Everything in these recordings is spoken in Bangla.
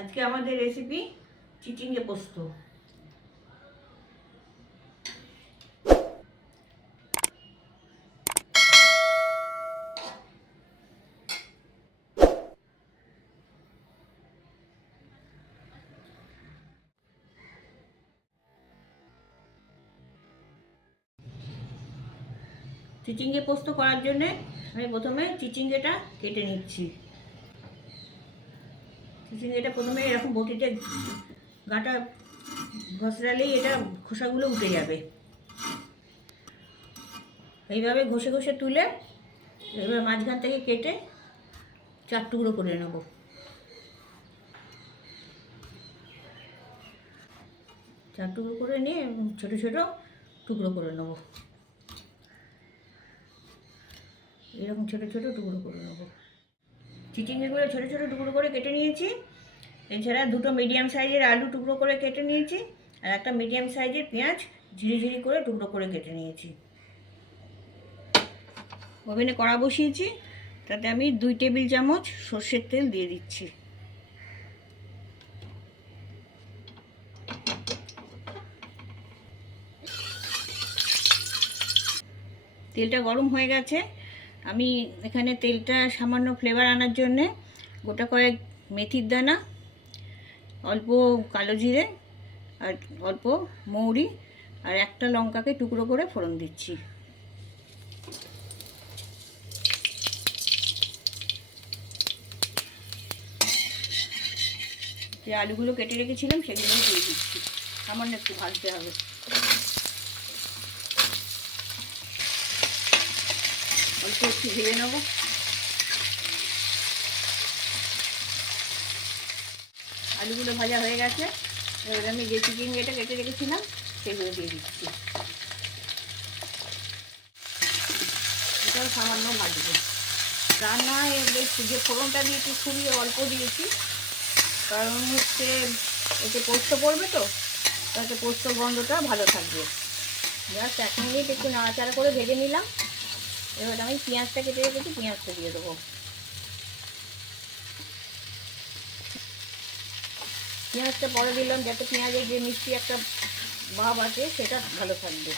আজকে আমাদের রেসিপি চিচিঙ্গে পোস্ত। চিচিঙ্গে পোস্ত করার জন্য আমি প্রথমে চিচিঙ্গেটা কেটে নিচ্ছি। চিচিঙ্গেটা প্রথমে এরকম বটিতে গাটা ঘষরালেই এটা খোসাগুলো উঠে যাবে। এইভাবে ঘষে ঘষে তুলে এবার মাঝখান থেকে কেটে 4 টুকরো করে নেব। চার টুকরো করে নিয়ে ছোটো ছোটো টুকরো করে নেব। এরকম ছোটো ছোটো টুকরো করে নেব। চিচিঙ্গেগুলো ছোটো ছোটো টুকরো করে কেটে নিয়েছি। এছাড়া 2টো মিডিয়াম সাইজের আলু টুকরো করে কেটে নিয়েছি, আর একটা মিডিয়াম সাইজের পেঁয়াজ ঝিরিঝিরি করে টুকরো করে কেটে নিয়েছি। ওভেনে কড়া বসিয়েছি, তাতে আমি 2 টেবিল চামচ সর্ষের তেল দিয়ে দিচ্ছি। তেলটা গরম হয়ে গেছে। আমি এখানে তেলটা সামান্য ফ্লেভার আনার জন্যে গোটা কয়েক মেথির দানা, অল্প কালো জিরে আর অল্প মৌরি আর একটা লঙ্কাকে টুকরো করে ফোড়ন দিচ্ছি। যে আলুগুলো কেটে রেখেছিলাম সেগুলো দিয়ে দিচ্ছি। সামান্য একটু ভাজতে হবে। অল্প একটু ভেজে নেব। আলুগুলো ভাজা হয়ে গেছে। এবার আমি যে চিচিঙ্গেটা কেটে রেখেছিলাম সেগুলো দিয়ে দিচ্ছি। এটাও সামান্য ভাজবো। রান্নায় যে ফোড়নটা দিয়েছি খুবই অল্প দিয়েছি, কারণ হচ্ছে এতে পোস্ত পড়বে তো, তাতে পোস্ত গন্ধটা ভালো থাকবে। জাস্ট 1 মিনিট একটু নাড়াচাড়া করে ভেজে নিলাম। এবার আমি পেঁয়াজটা কেটে রেখেছি, পেঁয়াজটা দিয়ে দেবো। পেঁয়াজটা পরে দিলাম যাতে পেঁয়াজের যে মিষ্টি একটা ভাব আছে সেটা ভালো থাকবে।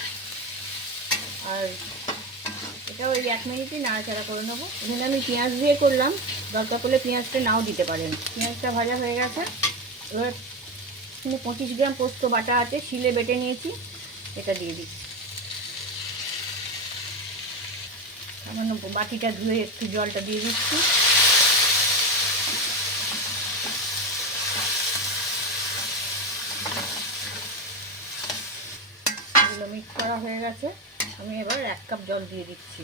আর এটাও ওই 1 মিনিটই নাড়াচাড়া করে নেবো। এখানে আমি পেঁয়াজ দিয়ে করলাম, দরকার করলে পেঁয়াজটা নাও দিতে পারেন। পেঁয়াজটা ভাজা হয়ে গেছে। এবার এখানে 25 গ্রাম পোস্ত বাটা আছে, শিলে বেটে নিয়েছি, এটা দিয়ে দিচ্ছি। সামান্য বাটিটা ধুয়ে একটু জলটা দিয়ে দিচ্ছি। এগুলো মিক্স করা হয়ে গেছে। আমি এবার 1 কাপ জল দিয়ে দিচ্ছি।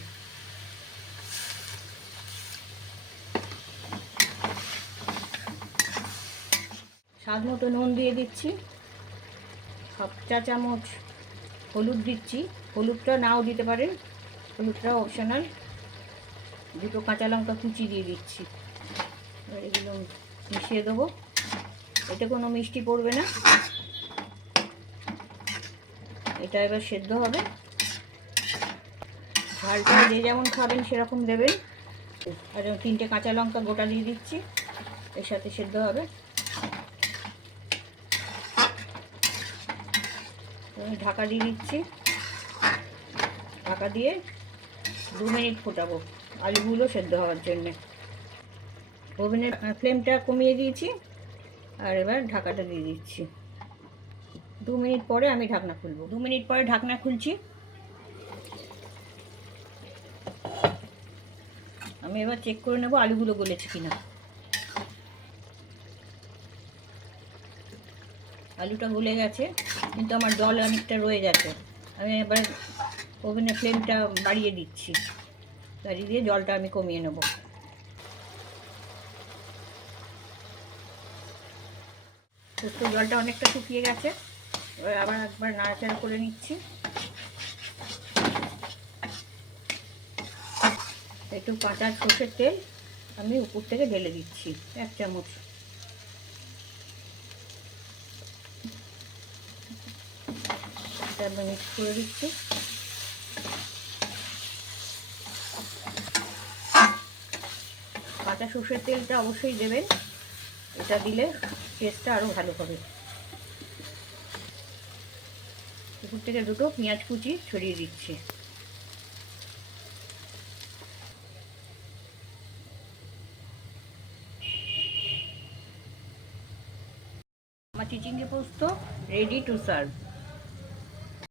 স্বাদ মতো নুন দিয়ে দিচ্ছি। 1 চা চামচ হলুদ দিচ্ছি। হলুদটা নাও দিতে পারেন, হলুদটা অপশনাল। 2টো কাঁচা লঙ্কা কুচি দিয়ে দিচ্ছি। এবার এগুলো মিশিয়ে দেবো। এতে কোনো মিষ্টি পড়বে না, এটা এবার সেদ্ধ হবে। ঝালটা যে যেমন খাবেন সেরকম দেবেন। আর 3টে কাঁচা লঙ্কা গোটা দিয়ে দিচ্ছি, এর সাথে সেদ্ধ হবে। আমি ঢাকা দিয়ে দিচ্ছি। ঢাকা দিয়ে 2 মিনিট ফোটাবো আলুগুলো সেদ্ধ হওয়ার জন্যে। ওভেনের ফ্লেমটা কমিয়ে দিয়েছি, আর এবার ঢাকাটা দিয়ে দিচ্ছি। 2 মিনিট পরে আমি ঢাকনা খুলবো। 2 মিনিট পরে ঢাকনা খুলছি। আমি এবার চেক করে নেব আলুগুলো গলেছে কিনা। আলুটা গলে গেছে, কিন্তু আমার জল অনেকটা রয়ে গেছে। আমি এবার ওভেনের ফ্লেমটা বাড়িয়ে দিচ্ছি। বাড়িয়ে দিয়ে জলটা আমি কমিয়ে নেব। তো জলটা অনেকটা শুকিয়ে গেছে। এবার আবার একবার নাড়াচাড়া করে নিচ্ছি। একটু কাঁচা সর্ষের তেল আমি উপর থেকে ঢেলে দিচ্ছি, 1 চামচ। এটা আমি মিক্স করে দিচ্ছি। কাঁচা সর্ষের তেলটা অবশ্যই দেবেন, এটা দিলে টেস্টটা আরও ভালো হবে। উপর থেকে দুটো পেঁয়াজ কুচি ছড়িয়ে দিচ্ছি। আমার চিচিঙ্গে পোস্ত রেডি টু সার্ভ।